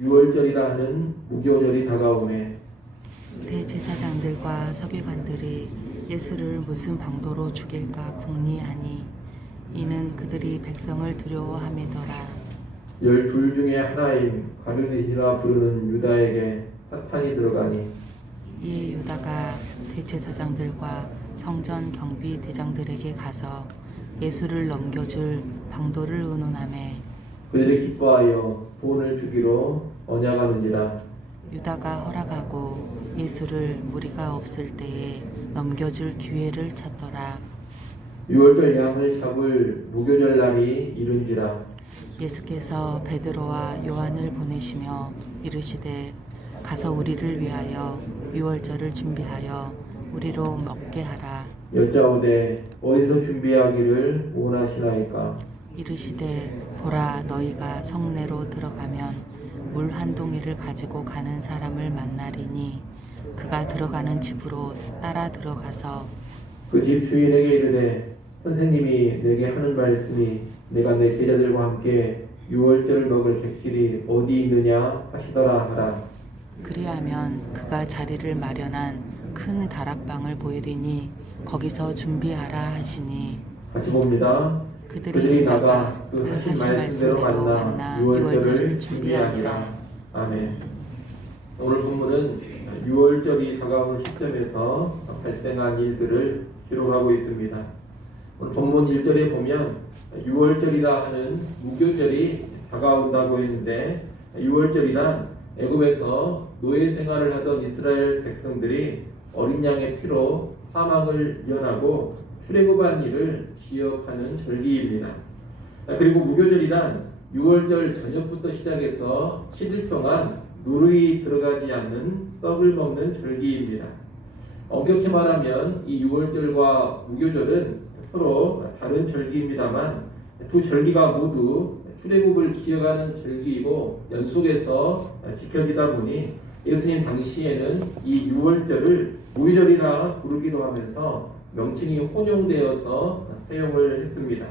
유월절이라 하는 무교절이 다가오매 대제사장들과 서기관들이 예수를 무슨 방도로 죽일까 궁리하니 이는 그들이 백성을 두려워함이더라. 12 중에 하나인 가룟유다라 부르는 유다에게 사탄이 들어가니 이에 유다가 대제사장들과 성전 경비 대장들에게 가서 예수를 넘겨줄 방도를 의논하매 그들이 기뻐하여 돈을 주기로 언약하는지라. 유다가 허락하고 예수를 무리가 없을 때에 넘겨줄 기회를 찾더라. 유월절 양을 잡을 무교절 날이 이른지라. 예수께서 베드로와 요한을 보내시며 이르시되 가서 우리를 위하여 유월절을 준비하여 우리로 먹게 하라. 여짜오되 어디서 준비하기를 원하시나이까. 이르시되 보라 너희가 성내로 들어가면 물 한 동이를 가지고 가는 사람을 만나리니 그가 들어가는 집으로 따라 들어가서 그 집 주인에게 이르되 선생님이 내게 하는 말씀이 내가 내 제자들과 함께 유월절을 먹을 객실이 어디 있느냐 하시더라 하라. 그리하면 그가 자리를 마련한 큰 다락방을 보이리니 거기서 준비하라 하시니 같이 봅니다. 그들이 나가 그 하신 말씀대로 만나 유월절을 준비하니라. 아멘. 오늘 본문은 유월절이 다가오는 시점에서 발생한 일들을 기록하고 있습니다. 오늘 본문 1절에 보면 유월절이라 하는 무교절이 다가온다고 했는데 유월절이란 애굽에서 노예 생활을 하던 이스라엘 백성들이 어린 양의 피로 사망을 면하고 출애굽한 일을 기억하는 절기입니다. 그리고 무교절이란 6월절 저녁부터 시작해서 7일 동안 누르이 들어가지 않는 떡을 먹는 절기입니다. 엄격히 말하면 이 6월절과 무교절은 서로 다른 절기입니다만 두 절기가 모두 출애굽을 기억하는 절기이고 연속해서 지켜지다 보니 예수님 당시에는 이 6월절을 무교절이라 부르기도 하면서 명칭이 혼용되어서 사용을 했습니다.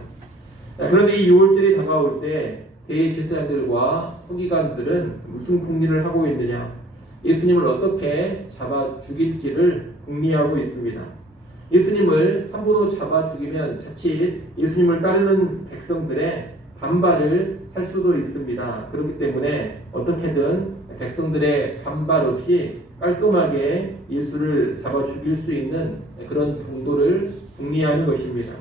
그런데 이 6월절이 다가올 때 대제사장들과 서기관들은 무슨 궁리를 하고 있느냐? 예수님을 어떻게 잡아 죽일지를 궁리하고 있습니다. 예수님을 함부로 잡아 죽이면 자칫 예수님을 따르는 백성들의 반발을 살 수도 있습니다. 그렇기 때문에 어떻게든 백성들의 반발 없이 깔끔하게 예수를 잡아 죽일 수 있는 그런 방도를 궁리하는 것입니다.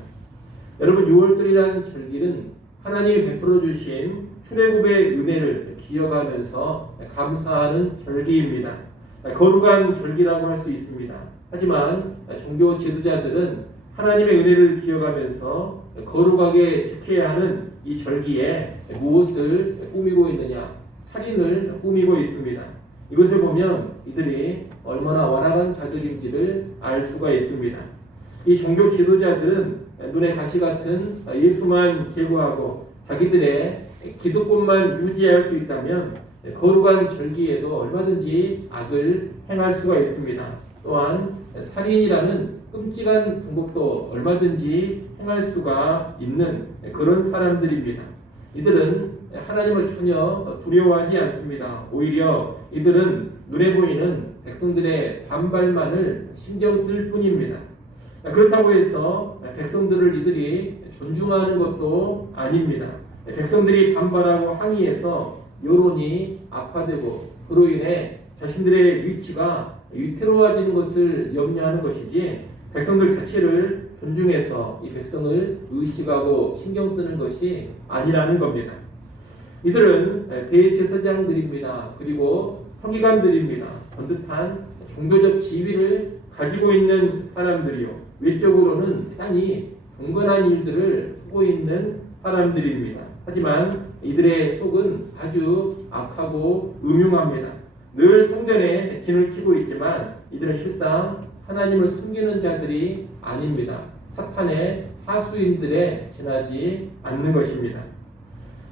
여러분, 6월절이라는 절기는 하나님이 베풀어 주신 출애굽의 은혜를 기억하면서 감사하는 절기입니다. 거룩한 절기라고 할 수 있습니다. 하지만 종교 지도자들은 하나님의 은혜를 기억하면서 거룩하게 지켜야 하는 이 절기에 무엇을 꾸미고 있느냐? 살인을 꾸미고 있습니다. 이것을 보면 이들이 얼마나 완악한 자들인지를 알 수가 있습니다. 이 종교 지도자들은 눈에 가시 같은 예수만 제거하고 자기들의 기득권만 유지할 수 있다면 거룩한 절기에도 얼마든지 악을 행할 수가 있습니다. 또한 살인이라는 끔찍한 방법도 얼마든지 행할 수가 있는 그런 사람들입니다. 이들은 하나님을 전혀 두려워하지 않습니다. 오히려 이들은 눈에 보이는 백성들의 반발만을 신경 쓸 뿐입니다. 그렇다고 해서 백성들을 이들이 존중하는 것도 아닙니다. 백성들이 반발하고 항의해서 여론이 악화되고 그로 인해 자신들의 위치가 위태로워지는 것을 염려하는 것이지 백성들 자체를 존중해서 이 백성을 의식하고 신경 쓰는 것이 아니라는 겁니다. 이들은 대제사장들입니다. 그리고 서기관들입니다. 번듯한 종교적 지위를 가지고 있는 사람들이요. 외적으로는 대단히 경건한 일들을 하고 있는 사람들입니다. 하지만 이들의 속은 아주 악하고 음흉합니다. 늘 성전에 진을 치고 있지만 이들은 실상 하나님을 섬기는 자들이 아닙니다. 사탄의 하수인들에 지나지 않는 것입니다.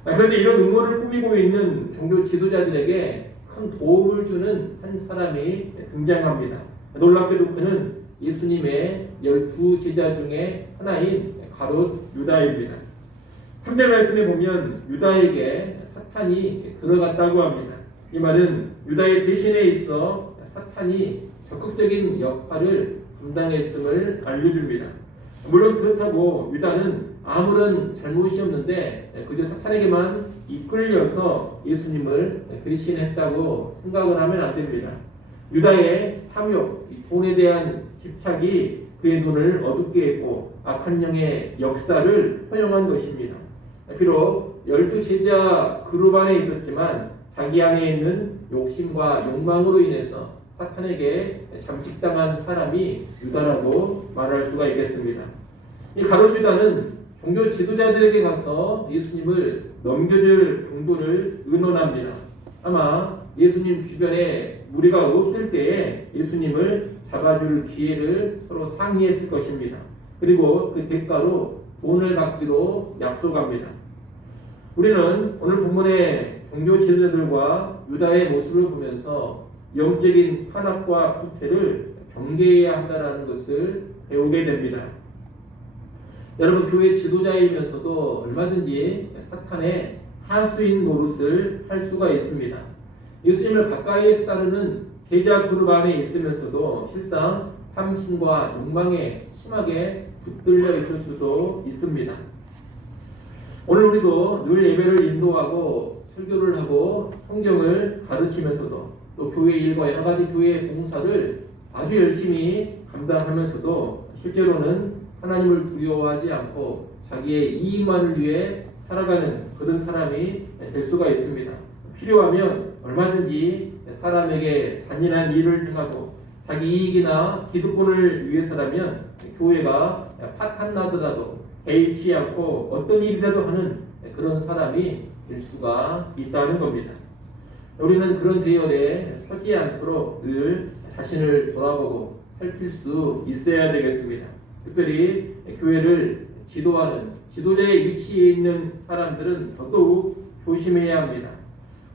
그런데 이런 음모를 꾸미고 있는 종교 지도자들에게 큰 도움을 주는 한 사람이 등장합니다. 놀랍게도 그는 예수님의 12제자 중에 하나인 가롯 유다입니다. 3절 말씀에 보면 유다에게 사탄이 들어갔다고 합니다. 이 말은 유다의 대신에 있어 사탄이 적극적인 역할을 감당했음을 알려줍니다. 물론 그렇다고 유다는 아무런 잘못이 없는데 그저 사탄에게만 이끌려서 예수님을 배신했다고 생각을 하면 안 됩니다. 유다의 탐욕, 돈에 대한 집착이 그의 눈을 어둡게 했고 악한 영의 역사를 허용한 것입니다. 비록 12제자 그룹 안에 있었지만 자기 안에 있는 욕심과 욕망으로 인해서 사탄에게 잠식당한 사람이 유다라고 말할 수가 있겠습니다. 이 가룟 유다는 종교 지도자들에게 가서 예수님을 넘겨줄 정도를 의논합니다. 아마 예수님 주변에 무리가 없을 때에 예수님을 잡아줄 기회를 서로 상의했을 것입니다. 그리고 그 대가로 돈을 받기로 약속합니다. 우리는 오늘 본문의 종교 지도자들과 유다의 모습을 보면서 영적인 탄압과 부패를 경계해야 한다는 것을 배우게 됩니다. 여러분, 교회 지도자이면서도 얼마든지 사탄의 하수인 노릇을 할 수가 있습니다. 예수님을 가까이에서 따르는 제자 그룹 안에 있으면서도 실상 탐심과 욕망에 심하게 붙들려 있을 수도 있습니다. 오늘 우리도 늘 예배를 인도하고 설교를 하고 성경을 가르치면서도 또 교회 일과 여러 가지 교회 봉사를 아주 열심히 감당하면서도 실제로는 하나님을 두려워하지 않고 자기의 이익만을 위해 살아가는 그런 사람이 될 수가 있습니다. 필요하면 얼마든지 사람에게 잔인한 일을 행하고 자기 이익이나 기득권을 위해서라면 교회가 파탄나더라도 개의치 않고 어떤 일이라도 하는 그런 사람이 될 수가 있다는 겁니다. 우리는 그런 대열에 서지 않도록 늘 자신을 돌아보고 살필 수 있어야 되겠습니다. 특별히 교회를 지도하는 지도자의 위치에 있는 사람들은 더더욱 조심해야 합니다.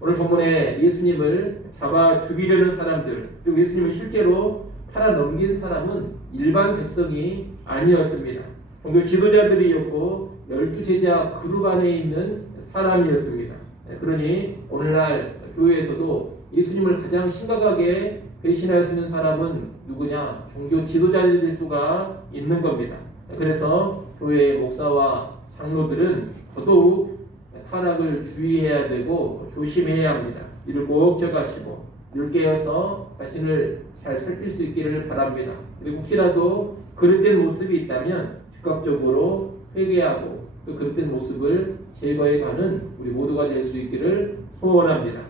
오늘 본문에 예수님을 잡아 죽이려는 사람들, 그리고 예수님을 실제로 팔아 넘긴 사람은 일반 백성이 아니었습니다. 종교 지도자들이었고 12제자 그룹 안에 있는 사람이었습니다. 그러니 오늘날 교회에서도 예수님을 가장 심각하게 배신할 수 있는 사람은 누구냐? 종교 지도자일 수가 있는 겁니다. 그래서 교회의 목사와 장로들은 더더욱 타락을 주의해야 되고 조심해야 합니다. 이를 꼭 기억하시고 늘 깨어서 자신을 잘 살필 수 있기를 바랍니다. 그리고 혹시라도 그릇된 모습이 있다면 즉각적으로 회개하고 그 그릇된 모습을 제거해가는 우리 모두가 될 수 있기를 소원합니다.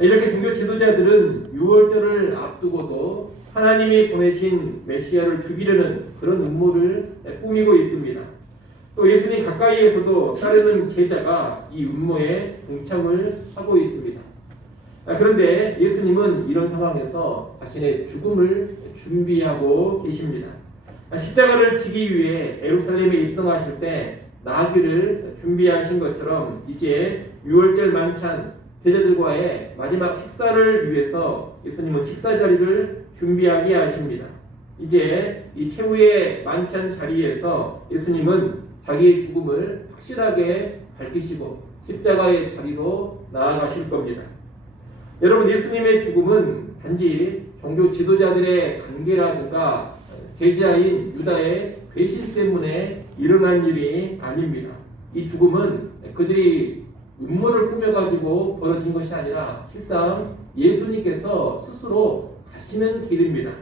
이렇게 종교 지도자들은 6월절을 앞두고도 하나님이 보내신 메시아를 죽이려는 그런 음모를 꾸미고 있습니다. 또 예수님 가까이에서도 따르는 제자가 이 음모에 동참을 하고 있습니다. 그런데 예수님은 이런 상황에서 자신의 죽음을 준비하고 계십니다. 십자가를 지기 위해 예루살렘에 입성하실 때 나귀를 준비하신 것처럼 이제 6월절 만찬 제자들과의 마지막 식사를 위해서 예수님은 식사 자리를 준비하게 하십니다. 이제 이 최후의 만찬 자리에서 예수님은 자기의 죽음을 확실하게 밝히시고 십자가의 자리로 나아가실 겁니다. 여러분, 예수님의 죽음은 단지 종교 지도자들의 관계라든가 제자인 유다의 배신 때문에 일어난 일이 아닙니다. 이 죽음은 그들이 음모를 꾸며가지고 벌어진 것이 아니라 실상 예수님께서 스스로 가시는 길입니다.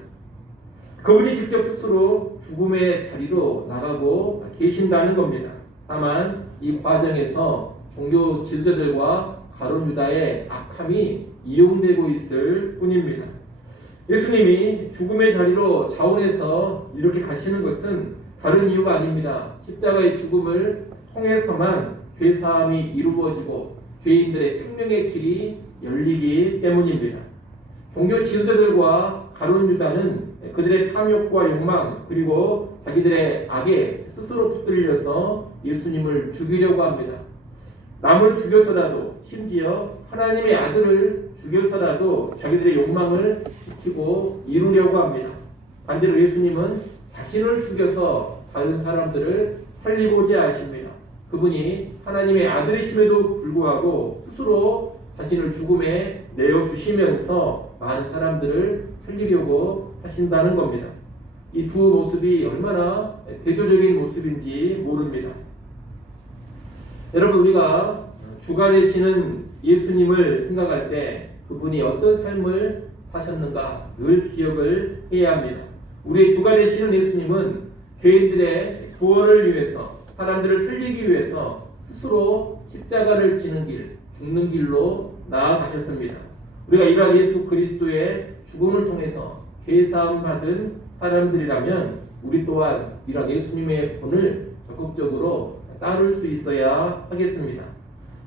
그분이 직접 스스로 죽음의 자리로 나가고 계신다는 겁니다. 다만 이 과정에서 종교 지도자들과 가룟 유다의 악함이 이용되고 있을 뿐입니다. 예수님이 죽음의 자리로 자원해서 이렇게 가시는 것은 다른 이유가 아닙니다. 십자가의 죽음을 통해서만 죄사함이 이루어지고 죄인들의 생명의 길이 열리기 때문입니다. 종교 지도자들과 가룟 유다는 그들의 탐욕과 욕망 그리고 자기들의 악에 스스로 붙들려서 예수님을 죽이려고 합니다. 남을 죽여서라도 심지어 하나님의 아들을 죽여서라도 자기들의 욕망을 지키고 이루려고 합니다. 반대로 예수님은 자신을 죽여서 다른 사람들을 살리고자 하십니다. 그분이 하나님의 아들이심에도 불구하고 스스로 자신을 죽음에 내어주시면서 많은 사람들을 살리려고 하신다는 겁니다. 이 두 모습이 얼마나 대조적인 모습인지 모릅니다. 여러분, 우리가 주가 되시는 예수님을 생각할 때 그분이 어떤 삶을 사셨는가 늘 기억을 해야 합니다. 우리의 주가 되시는 예수님은 죄인들의 구원을 위해서, 사람들을 살리기 위해서 스스로 십자가를 지는 길, 죽는 길로 나아가셨습니다. 우리가 이러한 예수 그리스도의 죽음을 통해서 죄사함 받은 사람들이라면 우리 또한 이러한 예수님의 본을 적극적으로 따를 수 있어야 하겠습니다.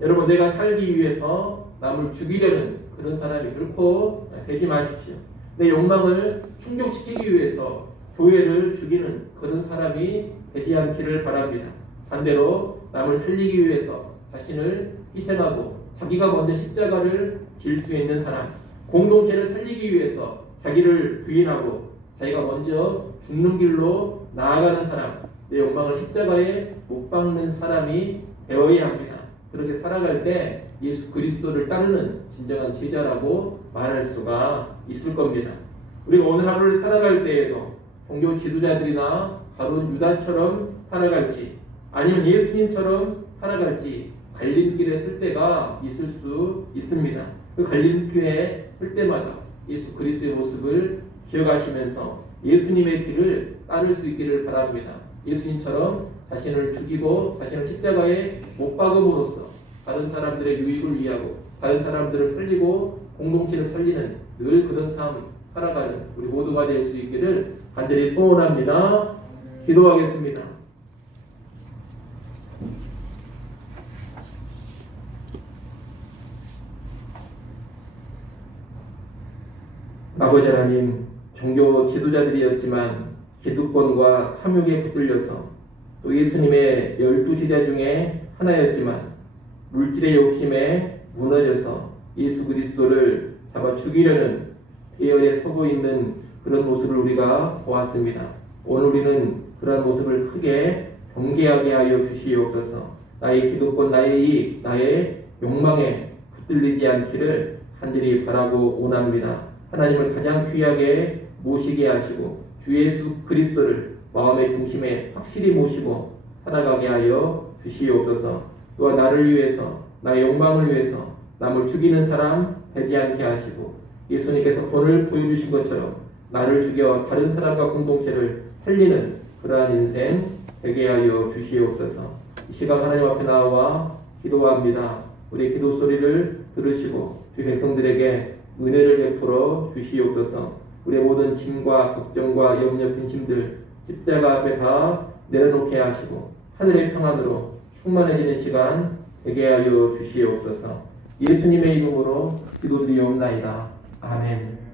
여러분, 내가 살기 위해서 남을 죽이려는 그런 사람이 결코 되지 마십시오. 내 욕망을 충족시키기 위해서 교회를 죽이는 그런 사람이 되지 않기를 바랍니다. 반대로 남을 살리기 위해서 자신을 희생하고 자기가 먼저 십자가를 질 수 있는 사람, 공동체를 살리기 위해서 자기를 부인하고 자기가 먼저 죽는 길로 나아가는 사람, 내 욕망을 십자가에 못 박는 사람이 되어야 합니다. 그렇게 살아갈 때 예수 그리스도를 따르는 진정한 제자라고 말할 수가 있을 겁니다. 우리가 오늘 하루를 살아갈 때에도 종교 지도자들이나 바로 유다처럼 살아갈지 아니면 예수님처럼 살아갈지 갈림길에 설 때가 있을 수 있습니다. 그 갈림길에 설 때마다 예수 그리스도의 모습을 기억하시면서 예수님의 길을 따를 수 있기를 바랍니다. 예수님처럼 자신을 죽이고 자신을 십자가에 못 박음으로써 다른 사람들의 유익을 위하고 다른 사람들을 살리고 공동체를 살리는 늘 그런 삶 살아가는 우리 모두가 될 수 있기를 간절히 소원합니다. 기도하겠습니다. 아버지 하나님, 종교 지도자들이었지만 기득권과 탐욕에 붙들려서 또 예수님의 12제자 중에 하나였지만 물질의 욕심에 무너져서 예수 그리스도를 잡아 죽이려는 대열에 서고 있는 그런 모습을 우리가 보았습니다. 오늘 우리는 그런 모습을 크게 경계하게 하여 주시옵소서. 나의 기득권, 나의 이익, 나의 욕망에 붙들리지 않기를 간절히 바라고 원합니다. 하나님을 가장 귀하게 모시게 하시고 주 예수 그리스도를 마음의 중심에 확실히 모시고 살아가게 하여 주시옵소서. 또한 나를 위해서, 나의 욕망을 위해서 남을 죽이는 사람 되지 않게 하시고 예수님께서 본을 보여주신 것처럼 나를 죽여 다른 사람과 공동체를 살리는 그러한 인생 되게 하여 주시옵소서. 이 시각 하나님 앞에 나와 기도합니다. 우리의 기도 소리를 들으시고 주 백성들에게 은혜를 베풀어 주시옵소서. 우리의 모든 짐과 걱정과 염려 근심들 십자가 앞에 다 내려놓게 하시고 하늘의 평안으로 충만해지는 시간 되게 하여 주시옵소서. 예수님의 이름으로 기도드리옵나이다. 아멘.